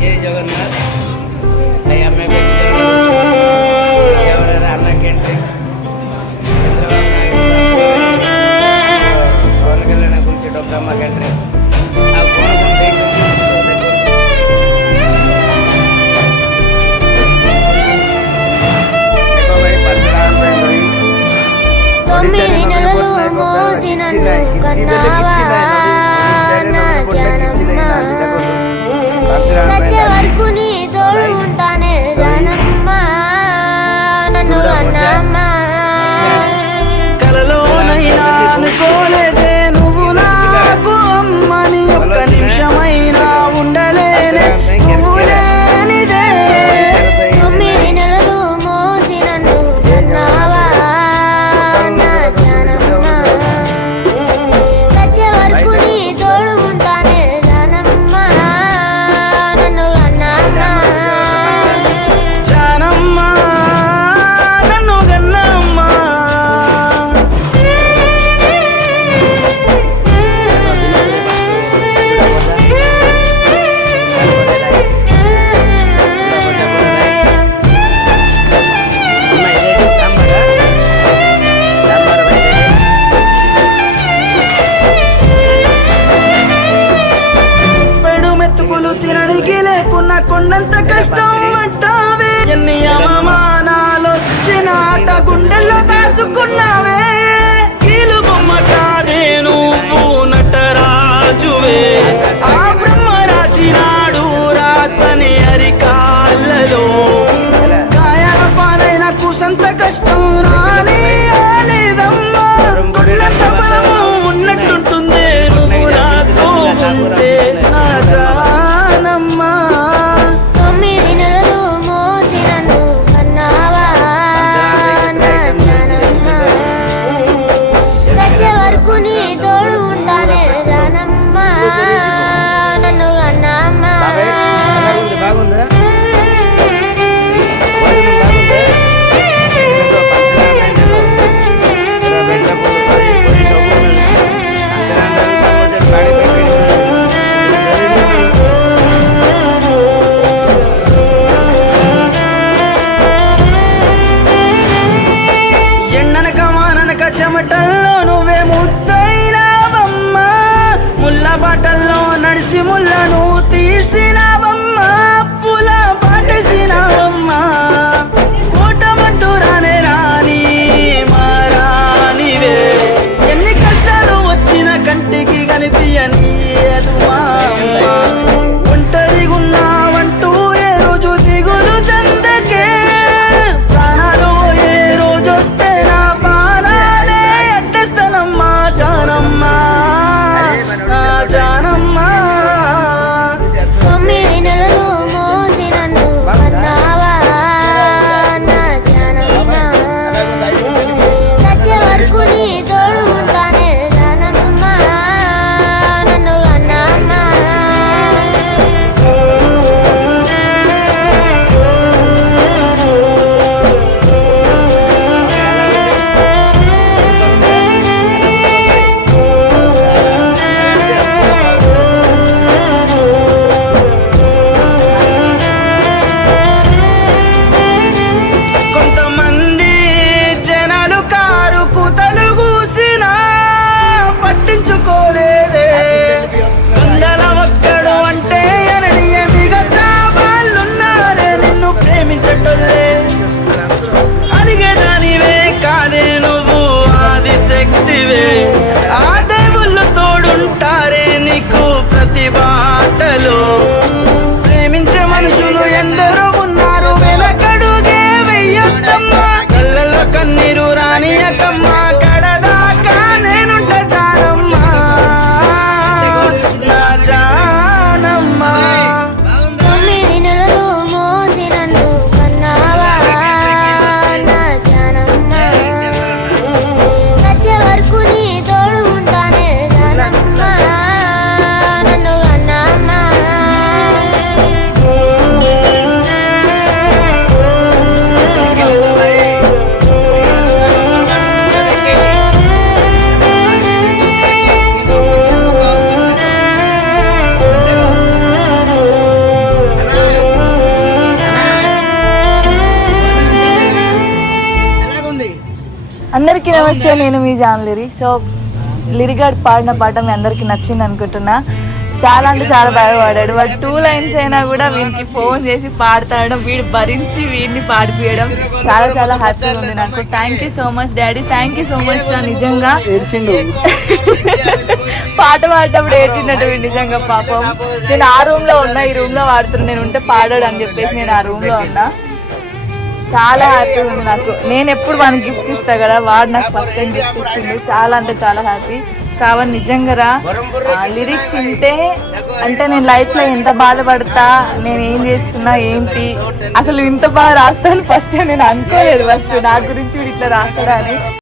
జై జగన్నాథ్ అమ్మాయి అన్నకేంటి పవన్ కళ్యాణ్ గురించి డొక్కమ్మ కంట్రీ చచ్చే వరకు నీ తోడు ఉంటానే జానమ్మ నన్ను అన్నమ్మ కలలోనైనా అనుకోలేదే నువ్వు నాకు అమ్మని ఒక్క నిమిషమైనా ఉండలేనే నువ్వు లేనిదే 9 నెలలు మోసి నన్ను కన్నావా నా జానమ్మ చచ్చే వరకు నీ తోడు ఉంటానే జానమ్మ నన్ను అన్నమ్మ జానమ్మ నన్ను గన్నమ్మ పెడుమెత్తుకులు తినడానికి లేకున్నా కొండంత కష్టం పట్టావే ఎన్ని అవమానాలొచ్చిన ఆట గుండెల్లో దాసుకున్నావే కీలు బొమ్మ కాదే నువ్వు నటరాజువే ఆ బ్రహ్మ రాసినాడు రాతని అరికాళ్ళలో గాయాల పాలైన కుసంత కష్టం రాని లేదమ్మా కొండంత బలము ఉన్నట్టుంటుంది నువ్వు నాతో ఉంటే నా జానమ్మా 9 నెలలు మోసి నన్ను కన్నావా నా జానమ్మ చచ్చే వరకు నీ తోడు ఉంటానే జానమ్మ నన్ను అన్నమ్మ బాగుందా ఎండనక వాననక చెమటల్లో నువ్వే ముద్దైనావమ్మా ముళ్ళ బాటల్లో నడిసి ముళ్ళను తీసినావమ్మా పుల పాటేసినావమ్మా ఓటమంటూ రానే రాని మారానివే ఎన్ని కష్టాలు వచ్చిన కంటికి కనిపించని మా అమ్మ ఒంటరిగున్నావంటూ ఏ రోజు దిగులు చందకే ప్రాణాలు ఏ రోజు వస్తే నా ప్రాణాలే అట్టేస్తానమ్మా జానమ్మా నా జానమ్మా 9 నెలలు మోసి నన్ను కన్నావా నా జానమ్మ చచ్చే వరకు నీ తోడు ఉంటానే జానమ్మ నన్ను అన్నమ్మ కొంతమంది జనాలు కారు కూతలు కూసినా పట్టించుకోలేదే వందల ఒక్కడు అంటే ఎనడియ మిగతా వాళ్ళున్నారే నిన్ను ప్రేమించటోళ్ళే అలిగేదానివే కాదే నువ్వు ఆది శక్తివే ఆ దేవుళ్ళు తోడుంటారే నీకు ప్రతి బాటలో ప్రేమించే మనుషులు ఎందరో ఉన్నారు వెనకడుగే వెయ్యొద్దమ్మా కళ్ళల్లో కన్నీరు రానియకమ్మా కడదాకా నేనుంట జానమ్మా నా జానమ్మా 9 నెలలు మోసి నన్ను కన్నావా నా జానమ్మ చచ్చే వరకు నీ తోడు ఉంటానే జానమ్మ నన్ను అన్నమ్మ అందరికీ నమస్తే, నేను మీ జాన్లిరి. సో లిరిగాడ్ పాడిన పాట మీ అందరికి నచ్చింది అనుకుంటున్నా. చాలా అంటే చాలా బాగా పాడాడు. వాడు 2 లైన్స్ అయినా కూడా వీనికి ఫోన్ చేసి పాడతాడు, వీడు భరించి వీడిని పాడిపోయడం చాలా చాలా హ్యాపీగా ఉంది నాకు. Thank you so much daddy, thank you so much రా. నిజంగా పాట పాడేటప్పుడు ఏడ్చినట్టు వీడు నిజంగా పాపం. నేను ఆ రూమ్ లో ఉన్నా, ఈ రూమ్ లో వాడుతున్నా, నేను ఉంటే పాడాడు అని చెప్పేసి నేను ఆ రూమ్ లో ఉన్నా. చాలా హ్యాపీగా ఉంది నాకు. నేను ఎప్పుడు వానికి గిఫ్ట్ ఇస్తా కదా, వాడు నాకు ఫస్ట్ టైం గిఫ్ట్ ఇచ్చిండు. చాలా అంటే చాలా హ్యాపీ. శ్రావణ్ నిజంగా రా, లిరిక్స్ వింటే అంటే నేను లైఫ్ లో ఎంత బాధపడతా, నేను ఏం చేస్తున్నా ఏంటి, అసలు ఇంత బాగా రాస్తాను ఫస్ట్ నేను అనుకోలేదు. ఫస్ట్ నా గురించి వీడు ఇట్లా రాస్తాడా అని.